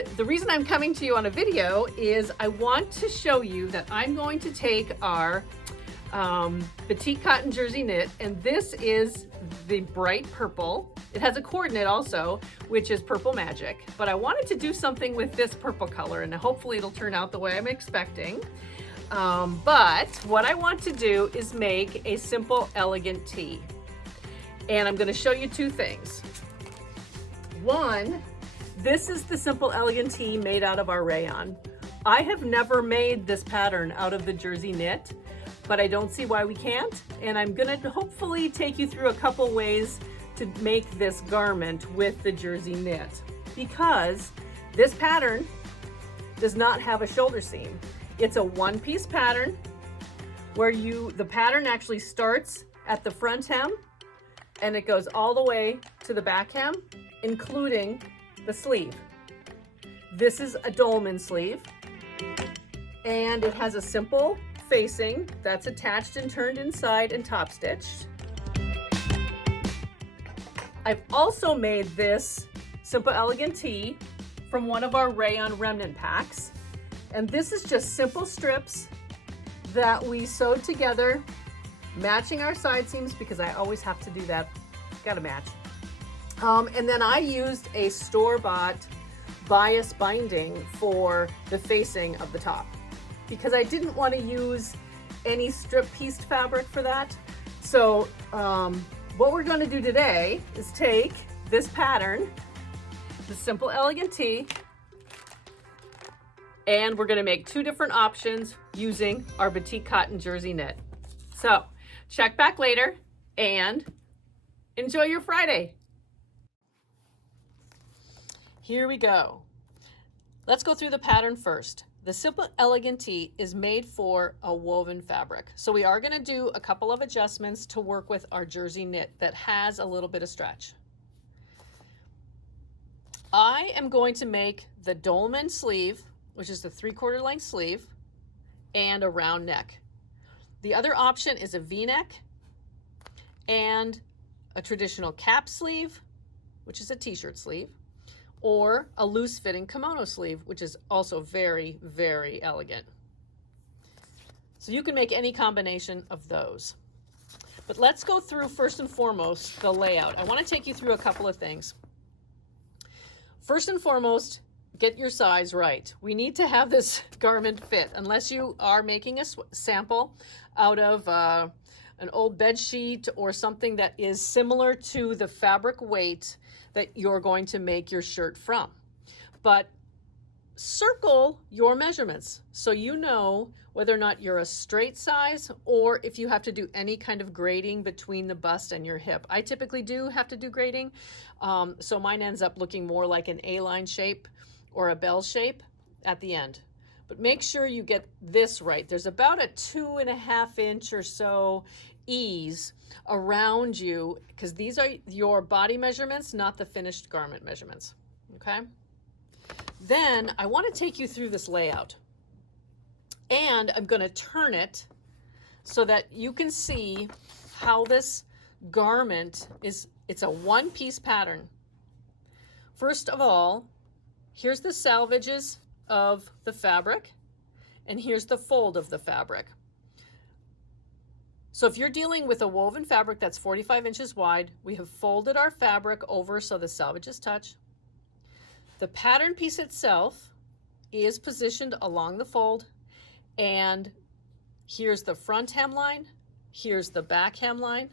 And the reason I'm coming to you on a video is I want to show you that I'm going to take our Batik Cotton Jersey Knit, and this is the bright purple. It has a cord knit also, which is Purple Magic, but I wanted to do something with this purple color, and hopefully it'll turn out the way I'm expecting. But what I want to do is make a simple, elegant tee. And I'm going to show you two things. One, this is the simple, elegant tee made out of our rayon. I have never made this pattern out of the jersey knit, but I don't see why we can't. And I'm going to hopefully take you through a couple ways to make this garment with the jersey knit, because this pattern does not have a shoulder seam. It's a one-piece pattern where the pattern actually starts at the front hem and it goes all the way to the back hem, including the sleeve. This is a dolman sleeve, and it has a simple facing that's attached and turned inside and top stitched. I've also made this simple, elegant tee from one of our rayon remnant packs. And this is just simple strips that we sewed together, matching our side seams, because I always have to do that, gotta match. And then I used a store-bought bias binding for the facing of the top, because I didn't want to use any strip pieced fabric for that. So what we're gonna do today is take this pattern, the simple, elegant tee, and we're gonna make two different options using our Batik Cotton Jersey Knit. So check back later and enjoy your Friday. Here we go. Let's go through the pattern first. The simple, elegant tee is made for a woven fabric. So we are gonna do a couple of adjustments to work with our jersey knit that has a little bit of stretch. I am going to make the dolman sleeve, which is the 3/4 length sleeve, and a round neck. The other option is a V-neck and a traditional cap sleeve, which is a t-shirt sleeve, or a loose fitting kimono sleeve, which is also very, very elegant. So you can make any combination of those. But let's go through first and foremost the layout. I want to take you through a couple of things. First and foremost, get your size right. We need to have this garment fit, unless you are making a sample out of an old bed sheet or something that is similar to the fabric weight that you're going to make your shirt from. But circle your measurements so you know whether or not you're a straight size or if you have to do any kind of grading between the bust and your hip. I typically do have to do grading, so mine ends up looking more like an A-line shape or a bell shape at the end. But make sure you get this right. There's about a 2.5 inch or so ease around you, because these are your body measurements, not the finished garment measurements, okay? Then I want to take you through this layout, and I'm going to turn it so that you can see how this garment is. It's a one-piece pattern. First of all, here's the salvages of the fabric, and here's the fold of the fabric. So if you're dealing with a woven fabric that's 45 inches wide, we have folded our fabric over so the salvages touch. The pattern piece itself is positioned along the fold, and here's the front hemline, here's the back hemline,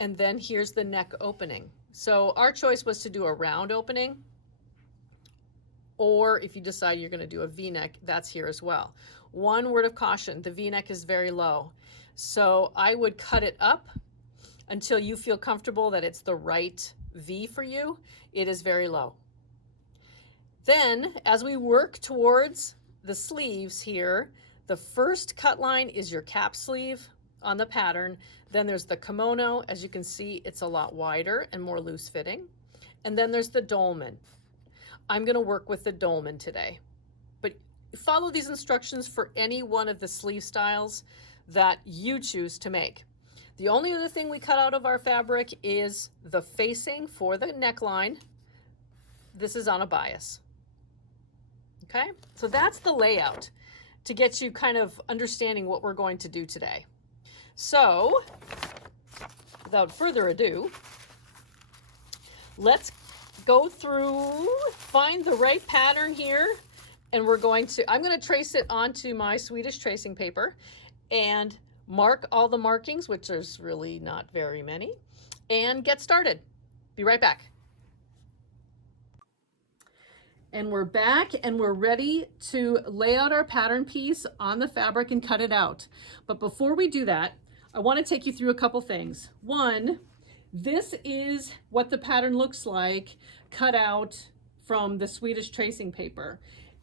and then here's the neck opening. So our choice was to do a round opening, or if you decide you're going to do a V-neck, that's here as well. One word of caution, the V-neck is very low. So I would cut it up until you feel comfortable that it's the right V for you. It is very low. Then as we work towards the sleeves here, the first cut line is your cap sleeve on the pattern. Then there's the kimono. As you can see, it's a lot wider and more loose fitting. And then there's the dolman. I'm going to work with the dolman today, but follow these instructions for any one of the sleeve styles that you choose to make. The only other thing we cut out of our fabric is the facing for the neckline. This is on a bias. Okay, so that's the layout to get you kind of understanding what we're going to do today. So without further ado, let's go through, find the right pattern here, and I'm going to trace it onto my Swedish tracing paper and mark all the markings, which there's really not very many, and get started. Be right back. And we're back and we're ready to lay out our pattern piece on the fabric and cut it out. But before we do that, I want to take you through a couple things. One, this is what the pattern looks like cut out from the Swedish tracing paper.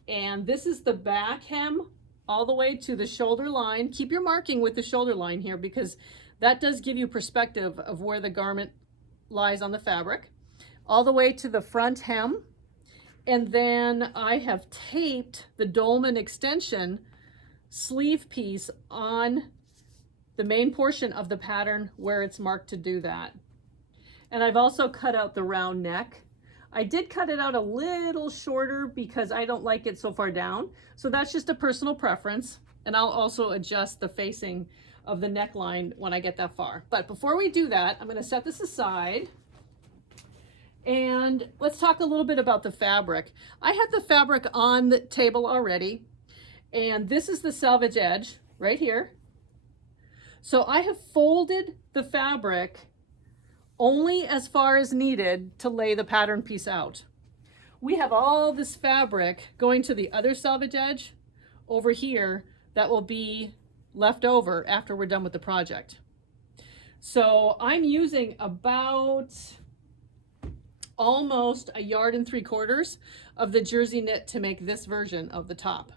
And this is the back hem all the way to the shoulder line. Keep your marking with the shoulder line here because that does give you perspective of where the garment lies on the fabric. All the way to the front hem. And then I have taped the dolman extension sleeve piece on the main portion of the pattern where it's marked to do that. And I've also cut out the round neck. I did cut it out a little shorter because I don't like it so far down. So that's just a personal preference. And I'll also adjust the facing of the neckline when I get that far. But before we do that, I'm going to set this aside. And let's talk a little bit about the fabric. I had the fabric on the table already. And this is the selvage edge right here. So I have folded the fabric only as far as needed to lay the pattern piece out. We have all this fabric going to the other selvage edge over here that will be left over after we're done with the project. So I'm using about almost 1.75 yards of the jersey knit to make this version of the top.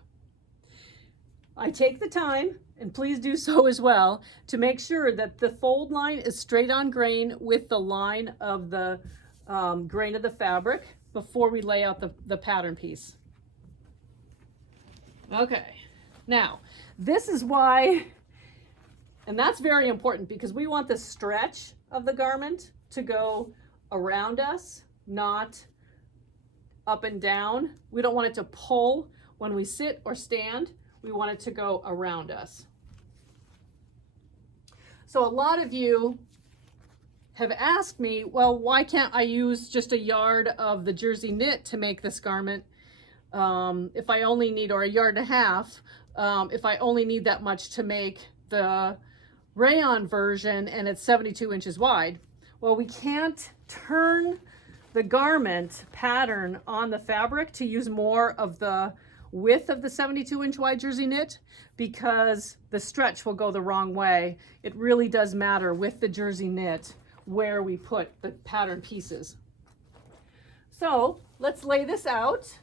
I take the time, and please do so as well, to make sure that the fold line is straight on grain with the line of the grain of the fabric before we lay out the pattern piece. Okay, now this is why, and that's very important because we want the stretch of the garment to go around us, not up and down. We don't want it to pull when we sit or stand. We want it to go around us. So a lot of you have asked me, well, why can't I use just 1 yard of the jersey knit to make this garment if I only need, or 1.5 yards, if I only need that much to make the rayon version and it's 72 inches wide? Well, we can't turn the garment pattern on the fabric to use more of the width of the 72-inch wide jersey knit because the stretch will go the wrong way. It really does matter with the jersey knit where we put the pattern pieces. So let's lay this out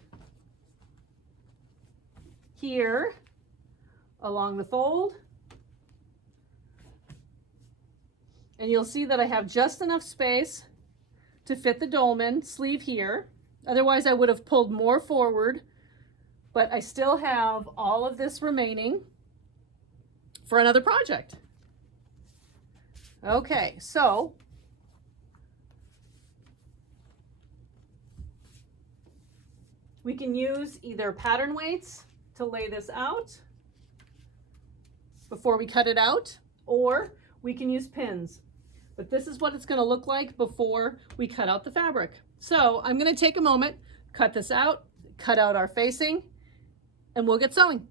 here along the fold. And you'll see that I have just enough space to fit the dolman sleeve here. Otherwise I would have pulled more forward, but I still have all of this remaining for another project. Okay, so we can use either pattern weights to lay this out before we cut it out, or we can use pins. But this is what it's going to look like before we cut out the fabric. So I'm going to take a moment, cut this out, cut out our facing, and we'll get sewing.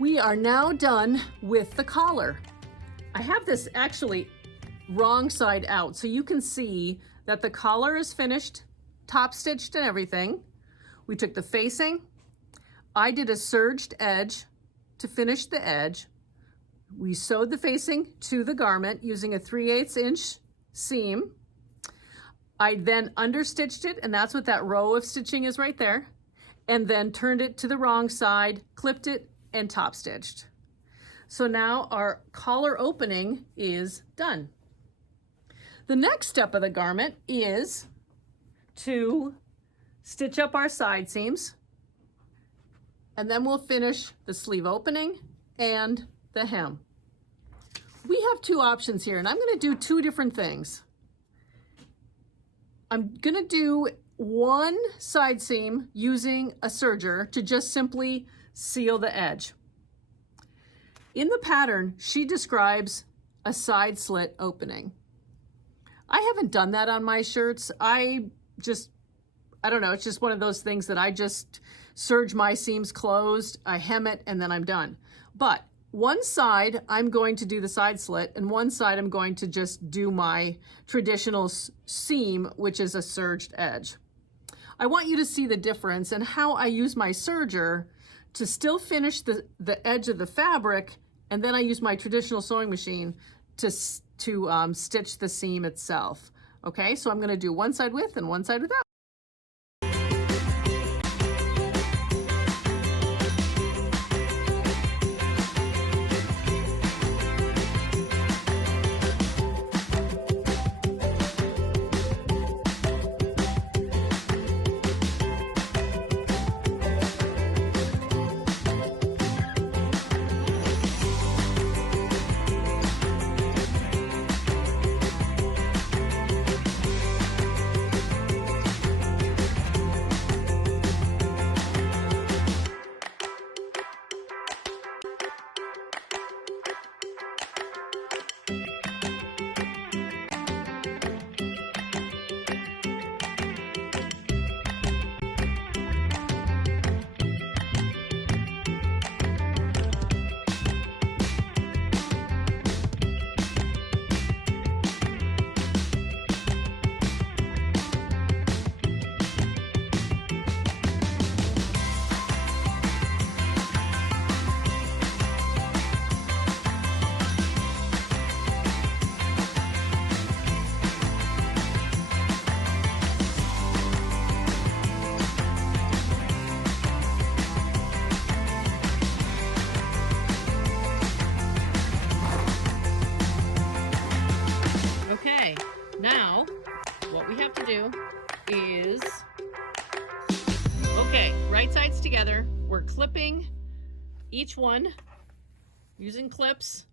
We are now done with the collar. I have this actually wrong side out, so you can see that the collar is finished, top stitched and everything. We took the facing. I did a serged edge to finish the edge. We sewed the facing to the garment using a 3/8 inch seam. I then understitched it, and that's what that row of stitching is right there, and then turned it to the wrong side, clipped it, and top stitched. So now our collar opening is done. The next step of the garment is to stitch up our side seams, and then we'll finish the sleeve opening and the hem. We have two options here, and I'm going to do two different things. I'm going to do one side seam using a serger to just simply seal the edge. In the pattern, she describes a side slit opening. I haven't done that on my shirts. I don't know, it's just one of those things that I just serge my seams closed, I hem it, and then I'm done. But one side, I'm going to do the side slit, and one side I'm going to just do my traditional seam, which is a serged edge. I want you to see the difference and how I use my serger to still finish the edge of the fabric, and then I use my traditional sewing machine to stitch the seam itself. Okay, so I'm going to do one side with and one side without. Okay, now what we have to do is, okay, right sides together. We're clipping each one using clips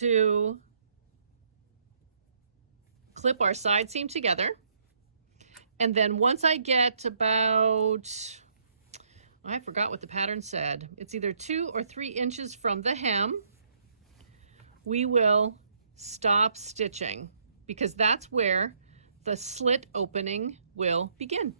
to clip our side seam together. And then once I get about, I forgot what the pattern said, it's either 2 or 3 inches from the hem, we will stop stitching, because that's where the slit opening will begin.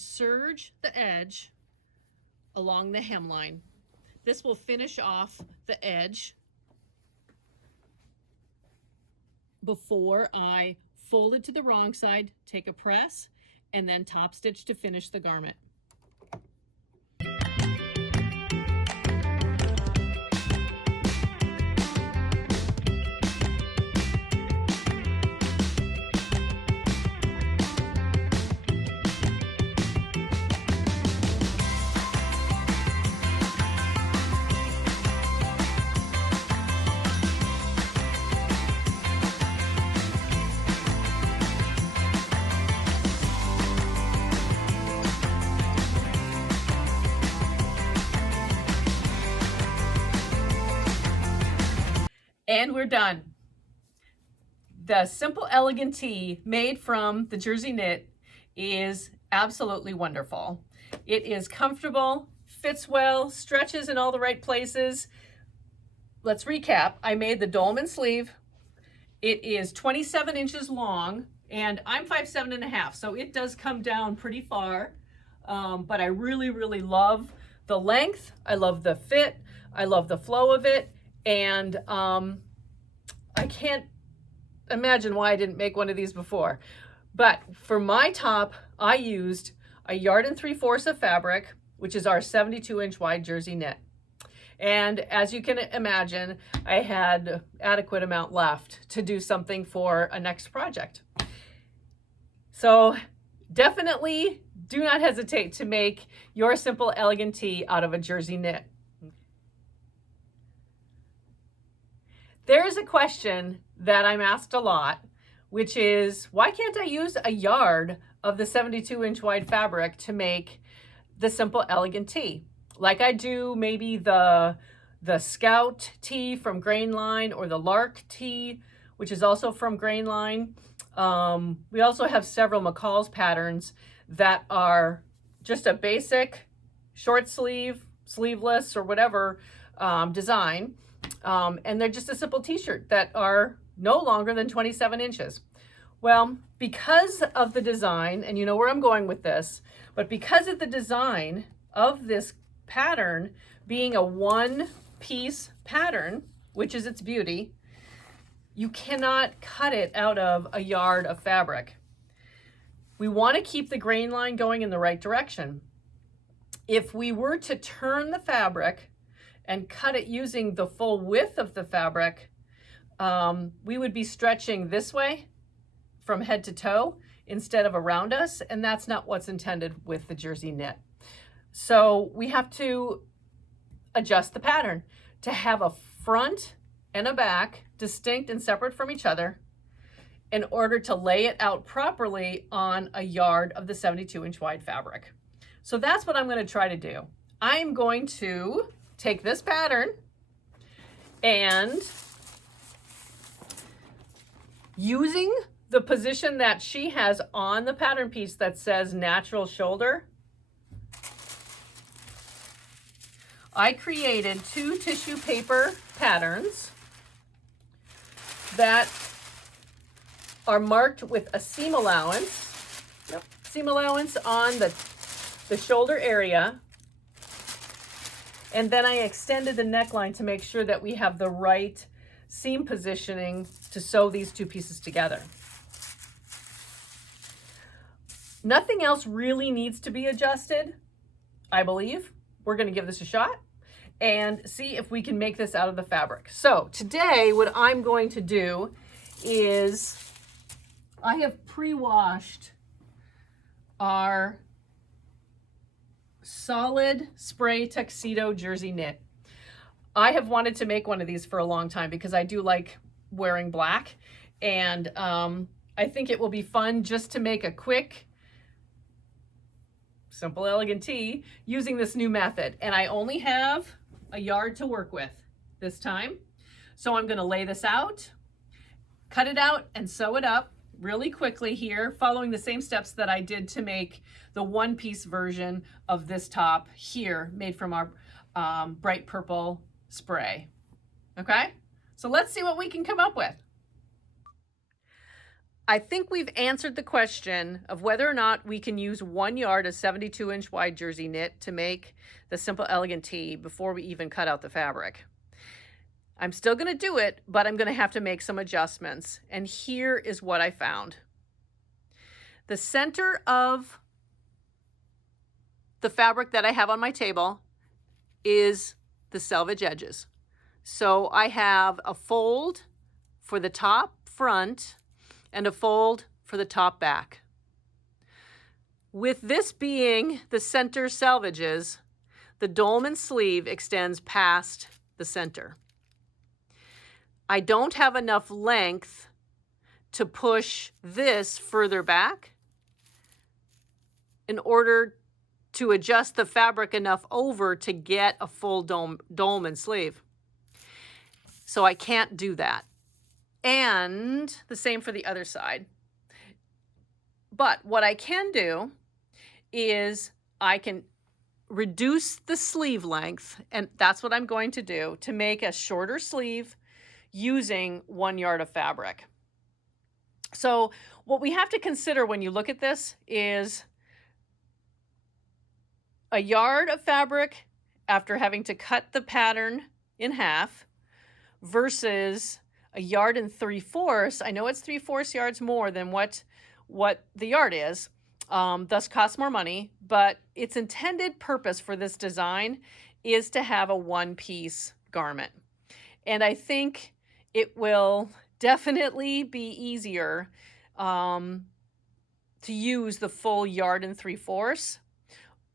Serge the edge along the hemline. This will finish off the edge before I fold it to the wrong side, take a press, and then top stitch to finish the garment. And we're done. The simple, elegant tee made from the Jersey Knit is absolutely wonderful. It is comfortable, fits well, stretches in all the right places. Let's recap. I made the dolman sleeve. It is 27 inches long, and I'm 5'7½", so it does come down pretty far. But I really, really love the length. I love the fit. I love the flow of it. And I can't imagine why I didn't make one of these before. But for my top, I used 1 3/4 yards of fabric, which is our 72-inch wide jersey knit. And as you can imagine, I had adequate amount left to do something for a next project. So definitely do not hesitate to make your simple, elegant tee out of a jersey knit. There is a question that I'm asked a lot, which is, why can't I use 1 yard of the 72-inch wide fabric to make the simple, elegant tee? Like I do maybe the Scout tee from Grainline, or the Lark tee, which is also from Grainline. We also have several McCall's patterns that are just a basic short sleeve, sleeveless, or whatever design. And they're just a simple t-shirt that are no longer than 27 inches. Well, because of the design, and you know where I'm going with this, but because of the design of this pattern being a one-piece pattern, which is its beauty, you cannot cut it out of 1 yard of fabric. We want to keep the grain line going in the right direction. If we were to turn the fabric and cut it using the full width of the fabric, we would be stretching this way from head to toe instead of around us, and that's not what's intended with the jersey knit. So we have to adjust the pattern to have a front and a back distinct and separate from each other in order to lay it out properly on 1 yard of the 72-inch wide fabric. So that's what I'm going to try to do. I'm going to take this pattern and, using the position that she has on the pattern piece that says natural shoulder, I created 2 tissue paper patterns that are marked with a seam allowance. Yep. Seam allowance on the shoulder area. And then I extended the neckline to make sure that we have the right seam positioning to sew these 2 pieces together. Nothing else really needs to be adjusted, I believe. We're going to give this a shot and see if we can make this out of the fabric. So today what I'm going to do is, I have pre-washed our solid spray tuxedo jersey knit. I have wanted to make one of these for a long time because I do like wearing black, and I think it will be fun just to make a quick, simple, elegant tee using this new method. And I only have 1 yard to work with this time. So I'm going to lay this out, cut it out, and sew it up really quickly here, following the same steps that I did to make the one-piece version of this top here, made from our bright purple spray. Okay, so let's see what we can come up with. I think we've answered the question of whether or not we can use 1 yard of 72-inch wide jersey knit to make the simple, elegant tee before we even cut out the fabric. I'm still going to do it, but I'm going to have to make some adjustments. And here is what I found. The center of the fabric that I have on my table is the selvage edges. So I have a fold for the top front and a fold for the top back. With this being the center selvages, the dolman sleeve extends past the center. I don't have enough length to push this further back in order to adjust the fabric enough over to get a full dolman sleeve. So I can't do that. And the same for the other side. But what I can do is I can reduce the sleeve length, and that's what I'm going to do to make a shorter sleeve using 1 yard of fabric. So what we have to consider when you look at this is a yard of fabric after having to cut the pattern in half versus a yard and 3/4. I know it's 3/4 yards more than what the yard is, thus costs more money, but its intended purpose for this design is to have a one-piece garment. And I think it will definitely be easier to use the full yard and 3/4,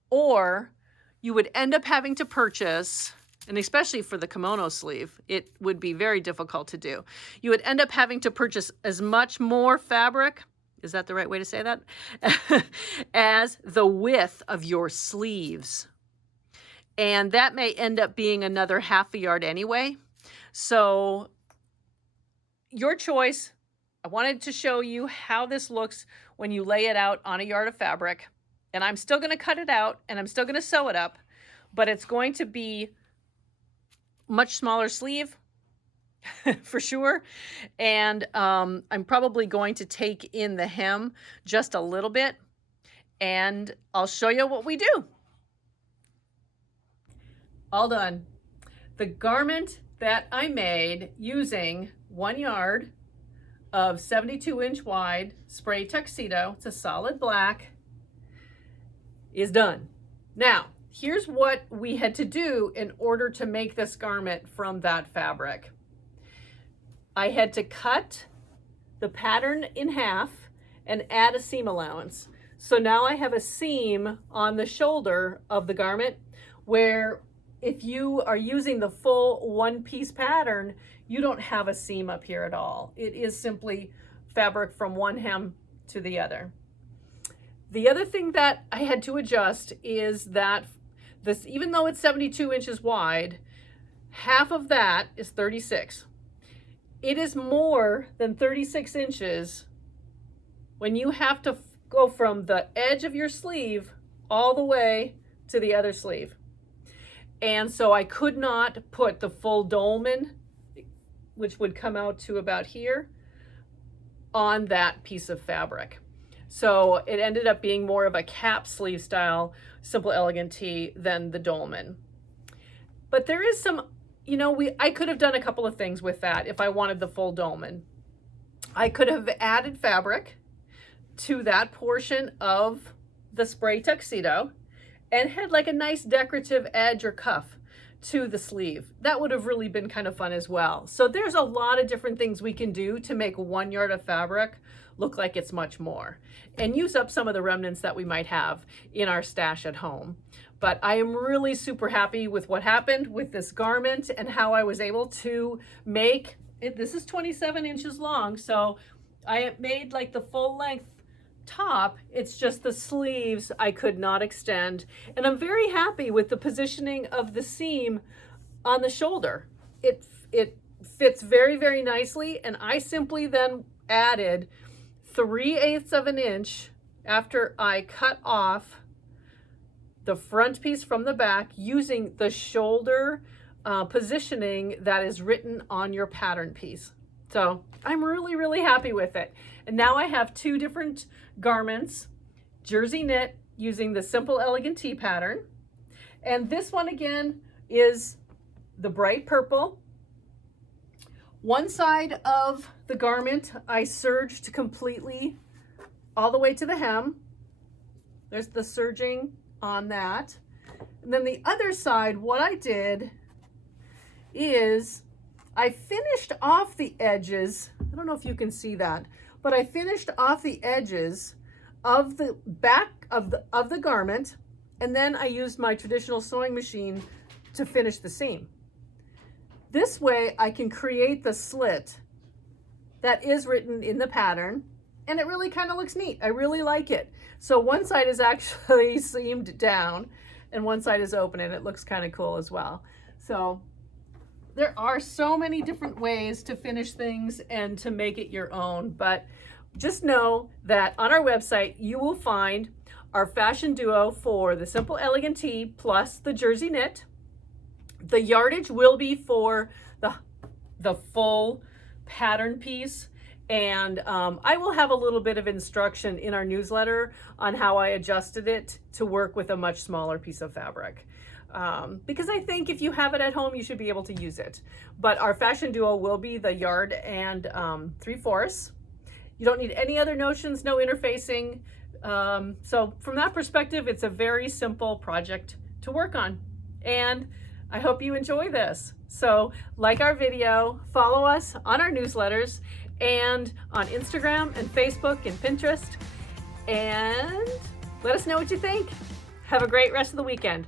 or you would end up having to purchase, and especially for the kimono sleeve, it would be very difficult to do. You would end up having to purchase as much more fabric, is that the right way to say that? as the width of your sleeves. And that may end up being another half a yard anyway. So your choice. I wanted to show you how this looks when you lay it out on a yard of fabric. And I'm still going to cut it out and I'm still going to sew it up, but it's going to be much smaller sleeve for sure. And I'm probably going to take in the hem just a little bit, and I'll show you what we do. All done. The garment that I made using 1 yard of 72-inch wide spray tuxedo, it's a solid black, is done. Now, here's what we had to do in order to make this garment from that fabric. I had to cut the pattern in half and add a seam allowance. So now I have a seam on the shoulder of the garment, where if you are using the full one-piece pattern, you don't have a seam up here at all. It is simply fabric from one hem to the other. The other thing that I had to adjust is that this, even though it's 72 inches wide, half of that is 36. It is more than 36 inches when you have to go from the edge of your sleeve all the way to the other sleeve. And so I could not put the full dolman, which would come out to about here, on that piece of fabric. So it ended up being more of a cap sleeve style, simple elegant tee than the dolman. But there is some, you know, I could have done a couple of things with that if I wanted the full dolman. I could have added fabric to that portion of the spray tuxedo and had like a nice decorative edge or cuff to the sleeve. That would have really been kind of fun as well. So there's a lot of different things we can do to make 1 yard of fabric look like it's much more, and use up some of the remnants that we might have in our stash at home. But I am really super happy with what happened with this garment and how I was able to make it. This is 27 inches long, so I made like the full length top. It's just the sleeves I could not extend, and I'm very happy with the positioning of the seam on the shoulder. It fits very, very nicely, and I simply then added 3/8 of an inch after I cut off the front piece from the back using the shoulder positioning that is written on your pattern piece. So I'm really, really happy with it. And now I have 2 different garments, jersey knit using the simple elegant tee pattern. And this one again is the bright purple. One side of the garment I serged completely all the way to the hem. There's the serging on that. And then the other side, what I did is I finished off the edges. I don't know if you can see that, but I finished off the edges of the back of the garment, and then I used my traditional sewing machine to finish the seam. This way I can create the slit that is written in the pattern, and it really kind of looks neat. I really like it. So one side is actually seamed down and one side is open, and it looks kind of cool as well. So there are so many different ways to finish things and to make it your own, but just know that on our website you will find our fashion duo for the simple elegant tee plus the jersey knit. The yardage will be for the full pattern piece, and I will have a little bit of instruction in our newsletter on how I adjusted it to work with a much smaller piece of fabric. Because I think if you have it at home, you should be able to use it. But our fashion duo will be the yard and 3/4. You don't need any other notions, no interfacing. So from that perspective, it's a very simple project to work on. And I hope you enjoy this. So like our video, follow us on our newsletters and on Instagram and Facebook and Pinterest. And let us know what you think. Have a great rest of the weekend.